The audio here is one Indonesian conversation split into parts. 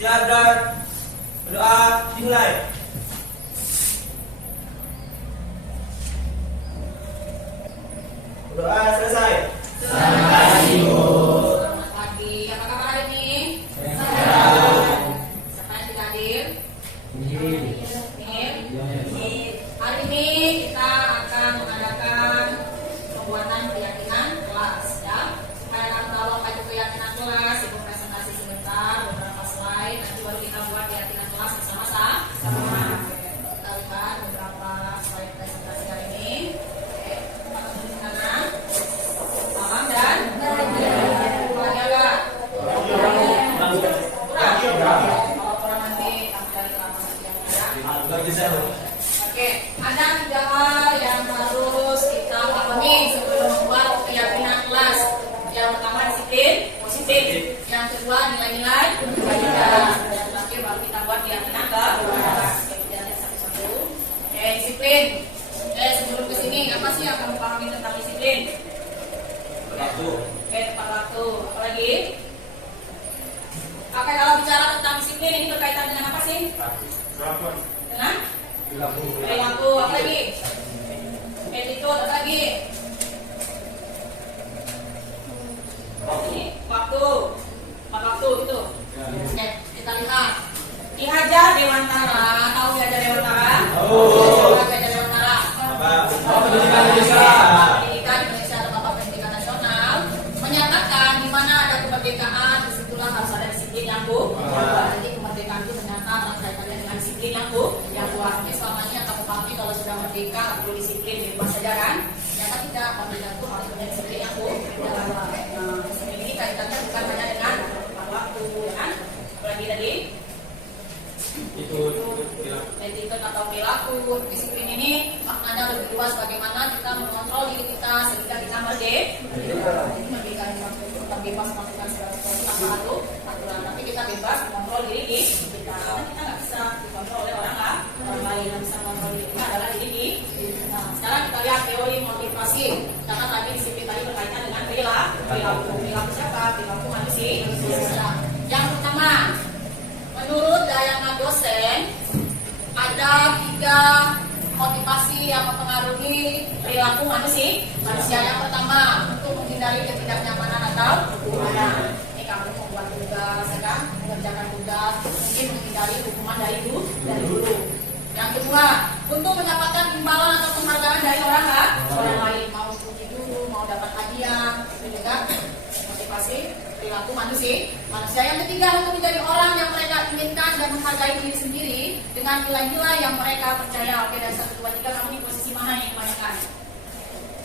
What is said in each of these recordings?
Tiada berdoa dimulai. Berdoa selesai. Selamat pagi, Bu. Selamat pagi. Apa kabar hari ini? Sehat. Siapa yang tidak hadir? Hadir. Hari ini kita akan mengadakan pembuatan keyakinan kelas, ya. Supaya kamu tahu apa itu keyakinan kelas, ibu presentasi sebentar, beberapa slide, nanti baru kita buat keyakinan kelas bersama-sama. Kita lihat beberapa slide presentasi hari ini. Oke, kita tunggu di sana. Salam dan bahagia agak. Kalau kurang nanti kamu dari kelas ya. Oke, ada 3 hal yang harus kita pahami sebelum membuat keyakinan kelas. Yang pertama disiplin, positif. Yang kedua nilai-nilai, kebaikan. Dan terakhir baru kita buat keyakinan kelas. Oke, kita lihat satu-satu. Oke, disiplin. Sebelum ke sini apa sih yang kamu pahami tentang disiplin? Waktu. Oke, tepat waktu. Apa lagi? Oke, kalau bicara tentang disiplin ini berkaitan dengan apa sih? Dengan perilaku. Apa lagi? Attitude. Apa lagi? Ini waktu. Tepat waktu itu. Oke, kita lihat. Ki Hajar Dewantara. Tahu Ki Hajar Dewantara? Siapa Ki Hajar Dewantara? Pendidikan Indonesia. Pendidikan Indonesia atau Bapak Pendidikan Nasional menyatakan di mana ada kemerdekaan disitulah harus ada disiplin yang kuat. Jadi kemerdekaan itu ternyata erat kaitannya dengan disiplin yang kuat. Ini selama ini yang kamu pahami kalau sudah merdeka perlu disiplin bebas saja kan? Ternyata tidak, merdeka itu harus punya disiplin yang kuat. Nah, disiplin ini kaitannya bukan hanya dengan waktu, ya kan? Apalagi tadi attitude atau perilaku. Disiplin ini maknanya lebih luas bagaimana kita mengontrol diri kita sehingga kita merdeka. Jadi merdeka itu maksudnya bukan bebas melakukan segala sesuatu tanpa aturan, tapi kita bebas mengontrol diri kita. Karena kita nggak bisa dikontrol oleh orang lain. Yang bisa mengontrol diri kita adalah diri kita. Nah, sekarang kita lihat teori motivasi. Karena tadi disiplin tadi berkaitan dengan perilaku. Perilaku siapa? Perilaku manusia. Yang pertama, menurut Dayana dosen, ada 3 motivasi yang mempengaruhi perilaku manusia. Yang pertama, untuk menghindari ketidaknyamanan atau hukuman. Ini kamu membuat tugas, kan? Mengerjakan tugas, mungkin menghindari hukuman dari guru. Yang kedua, untuk mendapatkan imbalan atau penghargaan dari orang lain, mau puji guru, mau dapat hadiah, itu juga motivasi perilaku manusia. Yang ketiga, untuk menjadi orang yang mereka inginkan dan menghargai diri sendiri dengan nilai-nilai yang mereka percaya. Oke, dari 1, 2, 3 kamu di posisi mana yang kebanyakan?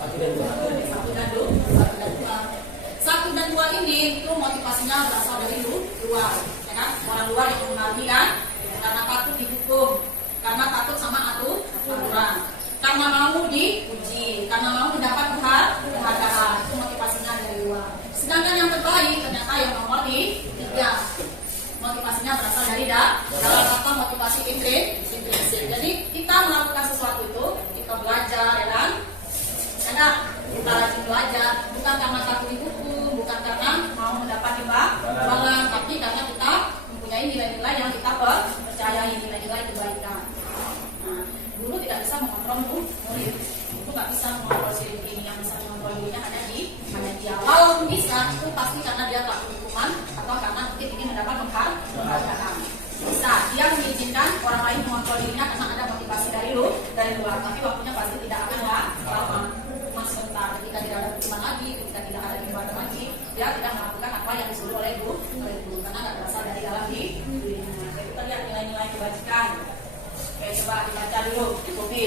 1 dan 2. 1 dan 2 ini itu motivasinya berasal dari luar, ya kan? Orang luar yang mempengaruhi kan? Karena takut dihukum, karena takut sama aturan, karena mau diuji, karena mau mendapat penghargaan. Itu motivasinya dari luar. Sedangkan yang terbaik ternyata yang nomor 3. Motivasinya berasal dari dalam apa motivasi intrinsik. Jadi kita melakukan sesuatu itu, kita belajar, ya kan? Kita rajin belajar, bukan karena takut dihukum, bukan karena mau mendapat imbalan, tapi karena kita mempunyai nilai-nilai yang kita percayai, nilai-nilai kebaikan. Nah, guru tidak bisa mengontrol murid. Itu nggak bisa mengontrol si ini, yang bisa mengontrol dirinya hanya dia. Kalau bisa, itu pasti karena dia takut hukuman atau karena mungkin ingin mendapat penghargaan. Bisa dia mengizinkan orang lain mengontrol dirinya karena ada motivasi dari luar, tapi waktunya pasti tidak akan lama. Cuma sebentar, ketika tidak ada hukuman lagi, ketika tidak ada imbalan lagi, dia tidak melakukan apa yang disuruh oleh guru karena nggak berasal dari dalam dirinya. Kita lihat nilai-nilai kebajikan. Oke, coba dibaca dulu, Bobi.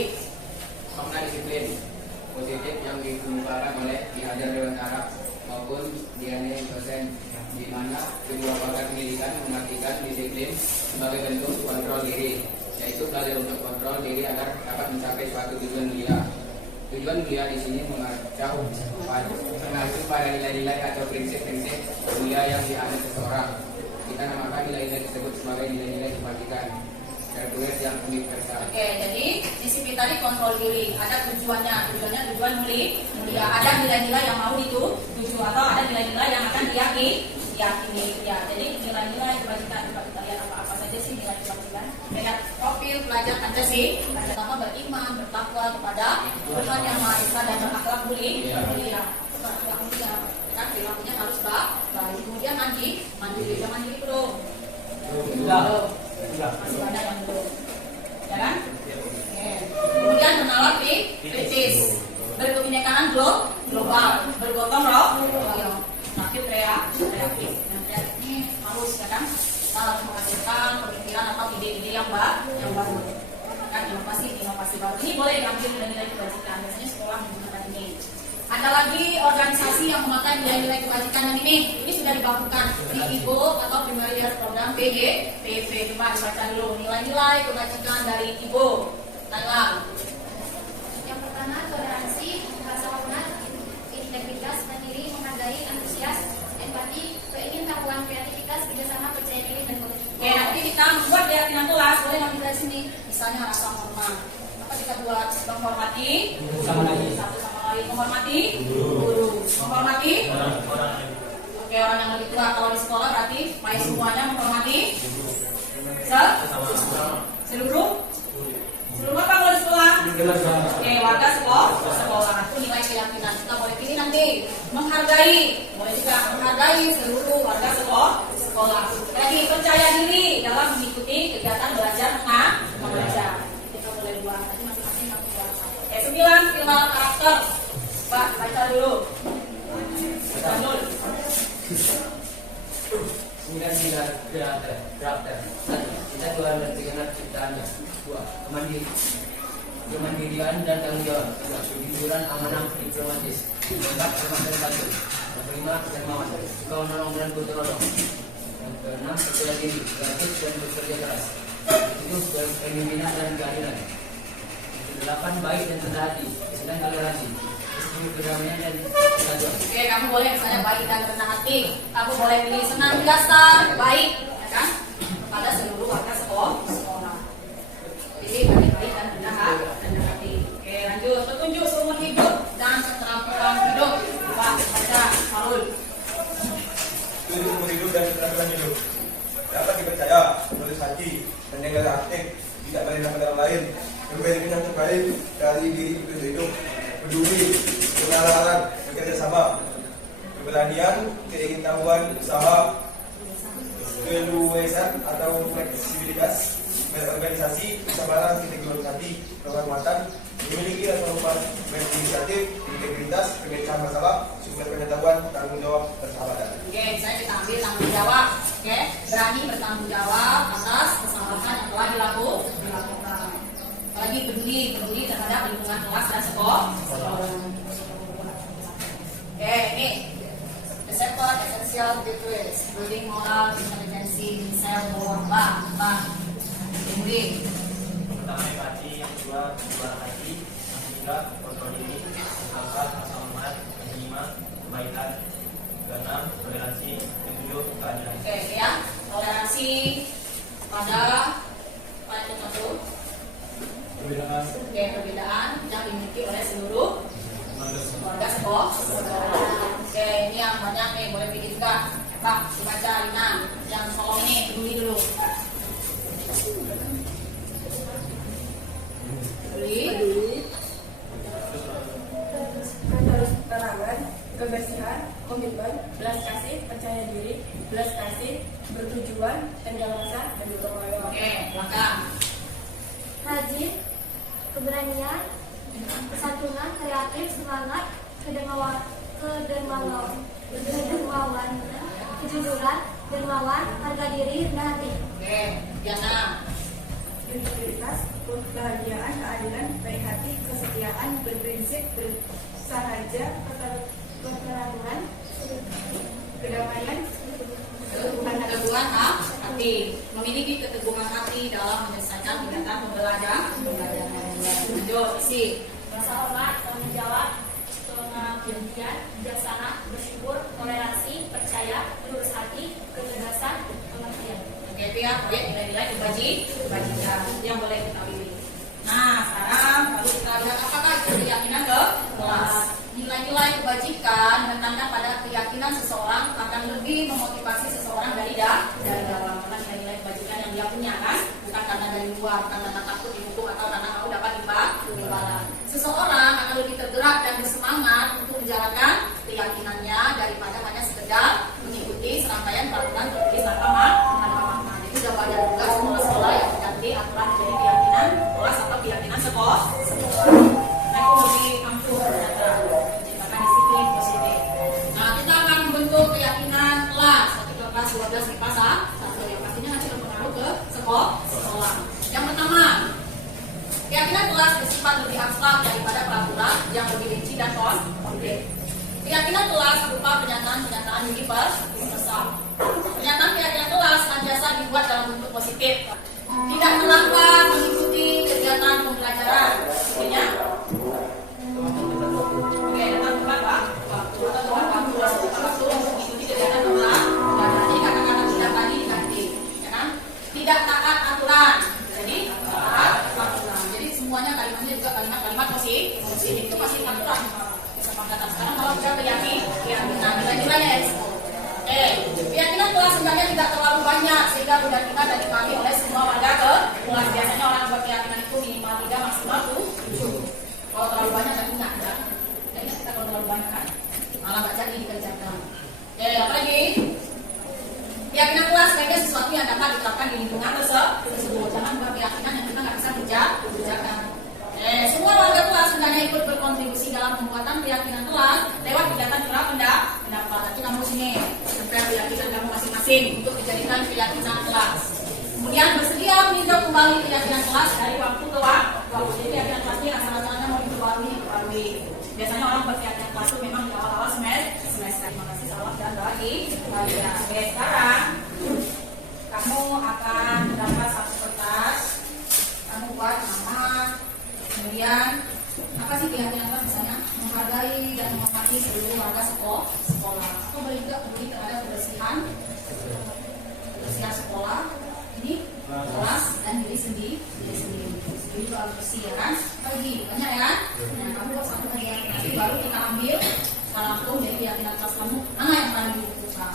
Makna disiplin positif yang dikemukakan oleh Ki Hajar Dewantara maupun Diane dosen, di mana kedua pakar pendidikan mengartikan disiplin sebagai bentuk kontrol diri, yaitu belajar untuk kontrol diri agar dapat mencapai suatu tujuan mulia. Tujuan mulia di sini mengacu pada nilai-nilai atau prinsip-prinsip mulia yang dianut seseorang. Kita namakan nilai-nilai tersebut sebagai nilai-nilai kebajikan. Tertulis yang universal. Oke, jadi disiplin tadi kontrol diri. Ada tujuan mulia. Ada nilai-nilai yang mau dituju atau ada nilai-nilai yang akan diyakini. Ya, jadi nilai-nilai kebajikan kita lihat sih? Pertama beriman, bertakwa kepada Tuhan yang Maha Esa dan berakhlak mulia. Berakhlak mulia. Kan perilakunya harus baik. Kemudian mandiri, jangan mandiri bro. Masih banyak yang belum. Ya kan? Oke. Kemudian menalar kritis, berkebinekaan global, bergotong royong, aktif reaktif. Yang reaktif ini harus ya kan? Kita harus menghasilkan pemikiran atau ide-ide yang baru. Kan inovasi baru. Ini boleh diambil nilai kebajikan. Biasanya sekolah menggunakan ini. Ada lagi organisasi yang memakai nilai-nilai kebajikan yang ini sudah dibakukan di IBO atau Primary Year Program PYP. Coba dibaca dulu nilai-nilai kebajikan dari IBO. Thailand. Yang pertama, toleransi, rasa hormat, integritas, mandiri, menghargai, antusias, empati, keingintahuan, kreativitas, kerjasama, percaya diri, dan komitmen. Oke, nanti kita membuat keyakinan kelas, boleh ngambil dari sini. Misalnya rasa hormat. Apa kita buat? Menghormati satu sama lain. Menghormati guru. Menghormati oke, orang yang lebih tua. Kalau di sekolah berarti semuanya menghormati seluruh apa kalau di sekolah? Oke, warga sekolah. Itu nilai keyakinan. Kita boleh pilih nanti. Menghargai, boleh juga menghargai seluruh warga sekolah. Lagi percaya diri dalam mengikuti kegiatan belajar mengajar. Kita boleh buat. Nanti masing-masing satu buat. Oke, 9 sila karakter. Pak, baca dulu. Nul. 9 sila karakter. Kita dua dengan ciptaannya. 2. Kemandirian dan tanggung jawab. 3. Kejujuran, amanah, diplomatis. 4. Konsentrasi. 5. Dermawan. Kau menolong dan bertolong. 6. Percaya diri, kreatif dan bekerja keras. 7. Kepemimpinan dan keadilan. 8. Baik dan rendah hati. 9. Toleransi. 10. Kedamaian dan kesatuan. Oke, kamu boleh misalnya baik dan rendah hati. Kamu boleh pilih senantiasa baik, ya kan? Kepada seluruh warga sekolah. Jadi baik dan rendah hati. Oke, lanjut. Petunjuk seumur hidup dan keterampilan hidup. Pak, baca, Farul. Tujuh umur hidup dan keterampilan hidup. Dapat dipercaya, menulis hati, menjaga aktif, tidak merendah pada orang lain, memiliki yang terbaik dari diri untuk hidup, peduli, kenalan, bekerja sama, keberanian, keingintahuan, usaha, keluasan atau fleksibilitas, berorganisasi, kesabaran, integritas hati, kehormatan, memiliki rasa hormat, berinisiatif, integritas, pemecahan masalah, sumber pengetahuan, tanggung jawab, persahabatan. Oke, misalnya kita ambil tanggung jawab. Oke, berani bertanggung jawab atas kesalahan yang telah dilakukan. Apalagi peduli terhadap lingkungan kelas dan sekolah. Oke, ini receptor essential virtues, building moral, intelijensi, self bang. Kemudian Pertama empati, yang kedua kejujuran hati, yang ketiga kontrol diri, yang keempat rasa hormat, yang kelima kebaikan, yang keenam toleransi, yang ketujuh keadilan. oke ya, toleransi pada itu satu. Perbedaan yang dimiliki oleh seluruh warga sekolah. Oke, ini yang banyak nih, boleh pilih juga. Pak, dibaca Lina, yang tolong ini peduli dulu. Peduli. Harus keterangan, kebersihan, komitmen, belas kasih, percaya diri, belas kasih, bertujuan, tenggang rasa, dan gotong royong. Oke, belakang. Rajin, keberanian, kesatuan, kreatif, semangat, kedermawan, kejujuran, dermawan, harga diri, rendah hati. Oke, Diana. Integritas, kebahagiaan, keadilan, baik hati, kesetiaan, berprinsip, bersahaja, keterangan, kedamaian, Keteguhan hati, memiliki keteguhan hati dalam menyelesaikan kegiatan pembelajaran. Lanjut, isi. rasa hormat, tanggung jawab, pengabdian, bijaksana, bersyukur, toleransi, percaya, lurus hati, kecerdasan, pengertian. Oke, itu ya proyek nilai-nilai kebajikan yang boleh kita pilih. Nah, sekarang baru kita lihat apakah itu keyakinan ke kelas. Nilai-nilai kebajikan menandakan pada keyakinan seseorang akan lebih memotivasi seseorang dari dalam. Karena nilai-nilai kebajikan yang dia punya kan, bukan karena dari luar, bukan karena takut dihukum atau sekolah. Yang pertama, keyakinan kelas bersifat lebih abstrak daripada peraturan yang lebih rinci dan konkret. Keyakinan kelas berupa pernyataan-pernyataan universal. Pernyataan keyakinan kelas senantiasa dibuat dalam bentuk positif, tidak terlambat mengikuti kegiatan pembelajaran. Artinya, oke, datang tepat Pak. Waktu mengikuti kegiatan pembelajaran. Jadi kata-kata tidak tadi diganti, ya kan? Tidak taat aturan. Jadi taat aturan. Jadi semuanya kalimatnya juga kalimat-kalimat positif. Itu masih aturan. Kesepakatan. Sekarang kalau kita keyakinan nilai-nilainya ya. Keyakinan kelas sebenarnya tidak terlalu banyak sehingga mudah dan dipahami oleh semua warga kelas. Biasanya orang berkeyakinan itu minimal 3 maksimal 7. Kalau terlalu banyak kan enggak ada. Jadi kita kalau terlalu banyak kan malah nggak jadi dikerjakan. Apa lagi? Keyakinan kelas sebagai sesuatu yang dapat diterapkan di lingkungan tersebut. Jangan buat keyakinan yang kita nggak bisa kerjakan. Semua warga kelas sebenarnya ikut berkontribusi dalam pembuatan keyakinan kelas lewat kegiatan pendapat. Nanti kamu sini tempel keyakinan kamu masing-masing untuk dijadikan keyakinan kelas. Kemudian bersedia meninjau kembali keyakinan kelas dari waktu ke waktu. Jadi keyakinan kelas ini rasa-rasanya mau diperbarui. Biasanya orang berkeyakinan kelas itu memang di awal-awal semester. Terima kasih salam dan bagi. Oke, sekarang kamu akan mendapat satu kertas. Kamu buat nama. Kemudian apa sih keyakinan kelas misalnya? Menghargai dan menghormati seluruh warga sekolah. Atau boleh juga peduli terhadap kebersihan sekolah. Ini kelas dan diri sendiri. Jadi soal bersih ya kan? Lagi banyak ya. Nah, kamu buat satu kegiatan nanti baru kita ambil langsung dari keyakinan kelas kamu. Mana yang paling dibutuhkan?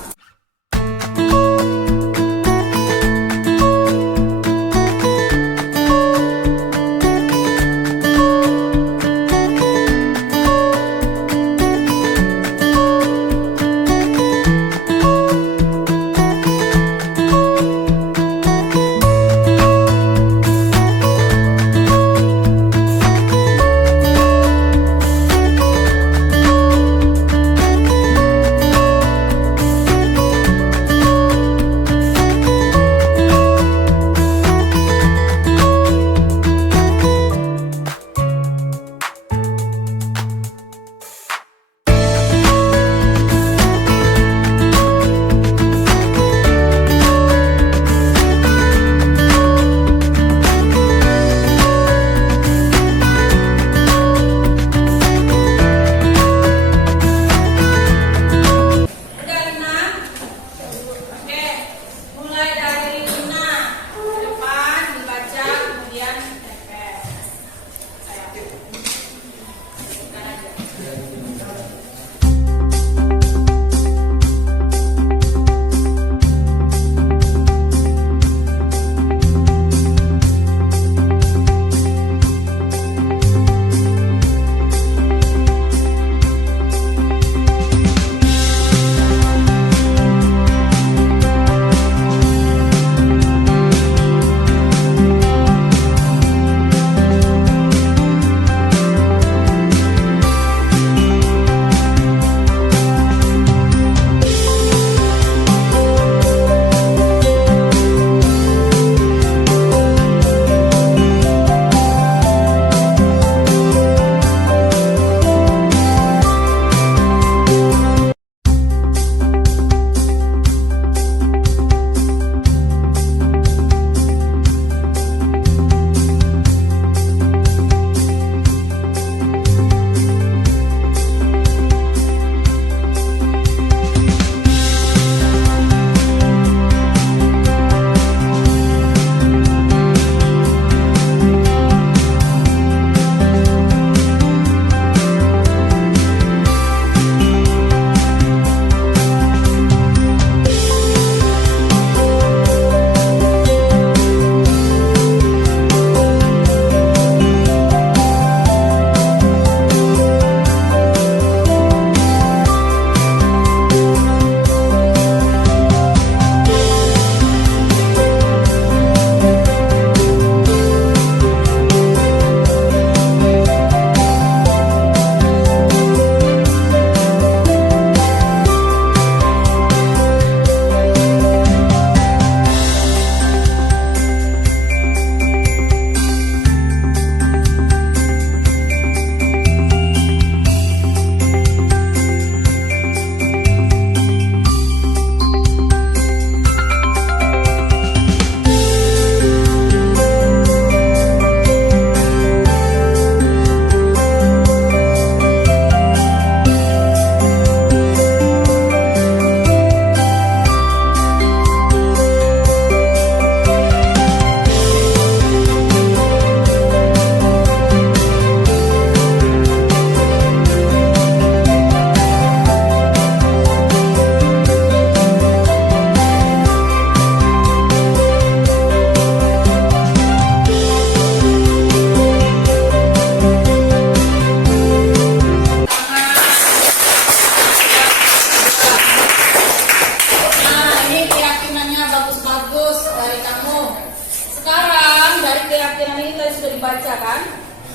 keyakinan ini tadi sudah dibaca kan?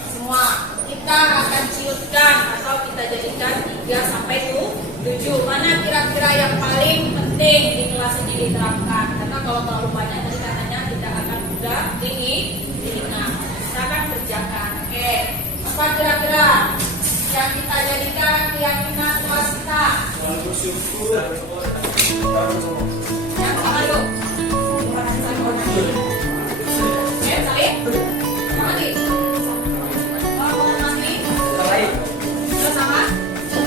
Semua. Kita akan ciutkan atau kita jadikan 3 sampai 7. Mana kira-kira yang paling penting di kelas ini diterapkan? Karena kalau terlalu banyak tadi katanya tidak akan mudah diingat. Kita akan kerjakan. Oke. Apa kira-kira yang kita jadikan keyakinan kelas kita? Yang pertama dulu. Oke, salib. Sama lagi. Kalau nanti sama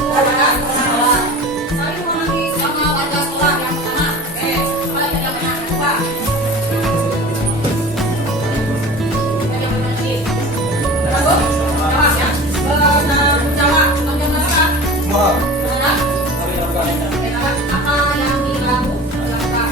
warga sekolah. Salib mau nanti sama warga sekolah yang pertama. Oke, apa lagi yang mana? Lupa. Yang mana lagi? Jawab ya. Jawab. Tanggung jawab. Semua. Benar? Apa yang dilakukan?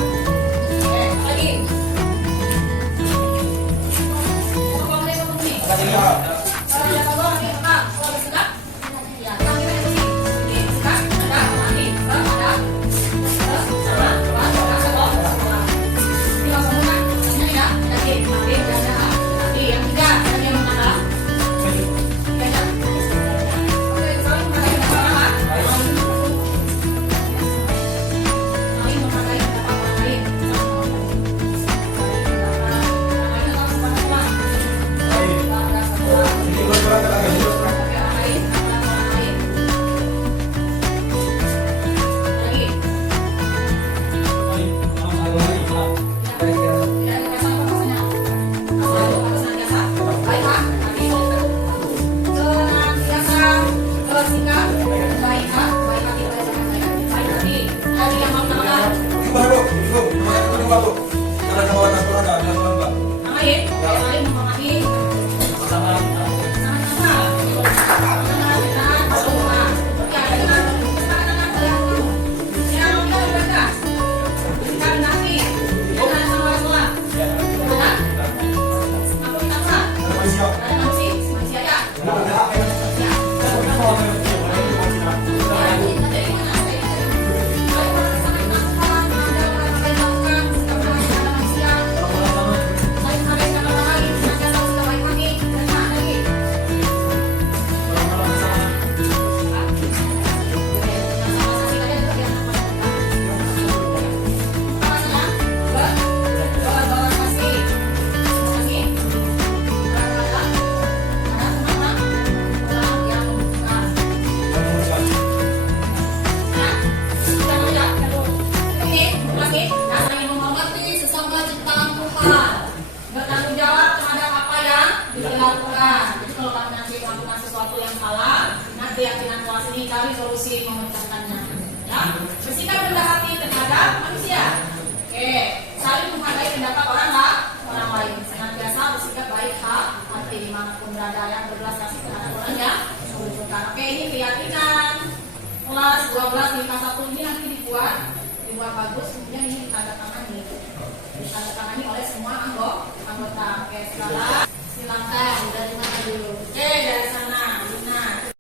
Oke, apa lagi? Keyakinan kelas ini cari solusi memecahkannya. Ya, bersikap rendah hati terhadap manusia. Oke, saling menghargai pendapat orang lain. Senantiasa bersikap baik hati dimanapun berada, yang berbelas kasih terhadap orang yang membutuhkan. Oke, ini keyakinan kelas 12 MIPA 1 ini nanti dibuat bagus, kemudian ini ditandatangani oleh semua anggota. Oke, sekarang silakan dari mana dulu? Oke, dari sana. Lina.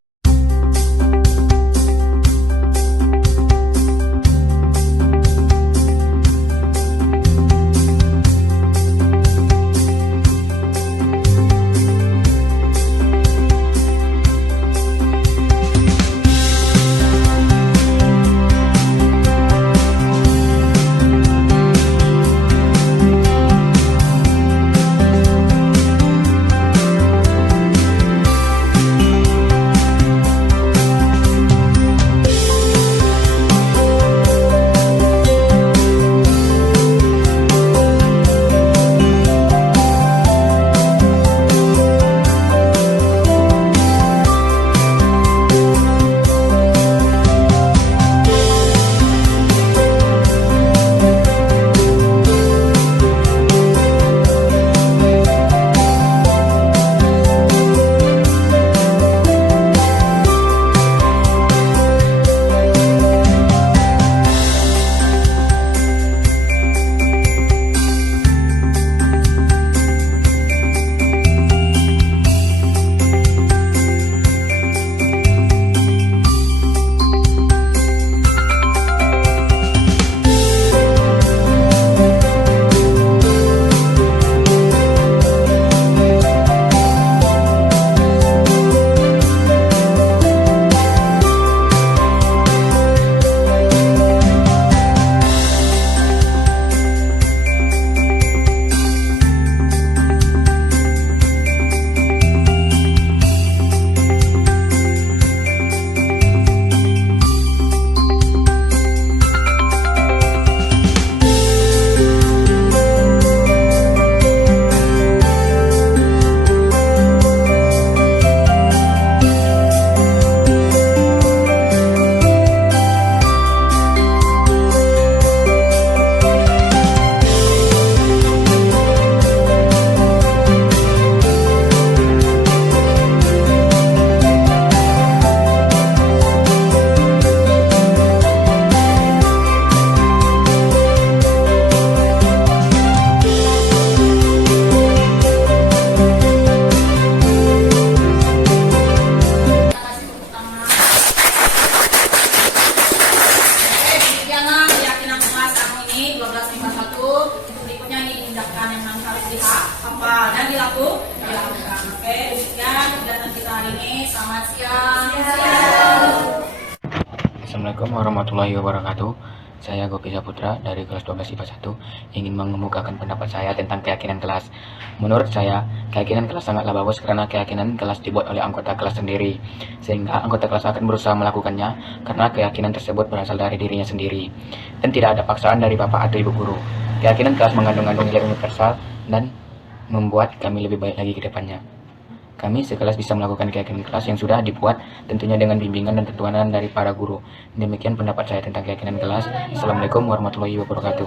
harus dihafal dan dilakukan. Oke, demikian kegiatan kita hari ini. Selamat siang. Assalamualaikum warahmatullahi wabarakatuh. Saya Gopi Saputra dari kelas 12 IPA 1 ingin mengemukakan pendapat saya tentang keyakinan kelas. Menurut saya, keyakinan kelas sangatlah bagus karena keyakinan kelas dibuat oleh anggota kelas sendiri, sehingga anggota kelas akan berusaha melakukannya karena keyakinan tersebut berasal dari dirinya sendiri dan tidak ada paksaan dari bapak atau ibu guru. Keyakinan kelas mengandung nilai universal dan membuat kami lebih baik lagi ke depannya. Kami sekelas bisa melakukan keyakinan kelas yang sudah dibuat, tentunya dengan bimbingan dan ketuhanan dari para guru. Demikian pendapat saya tentang keyakinan kelas. Assalamualaikum warahmatullahi wabarakatuh.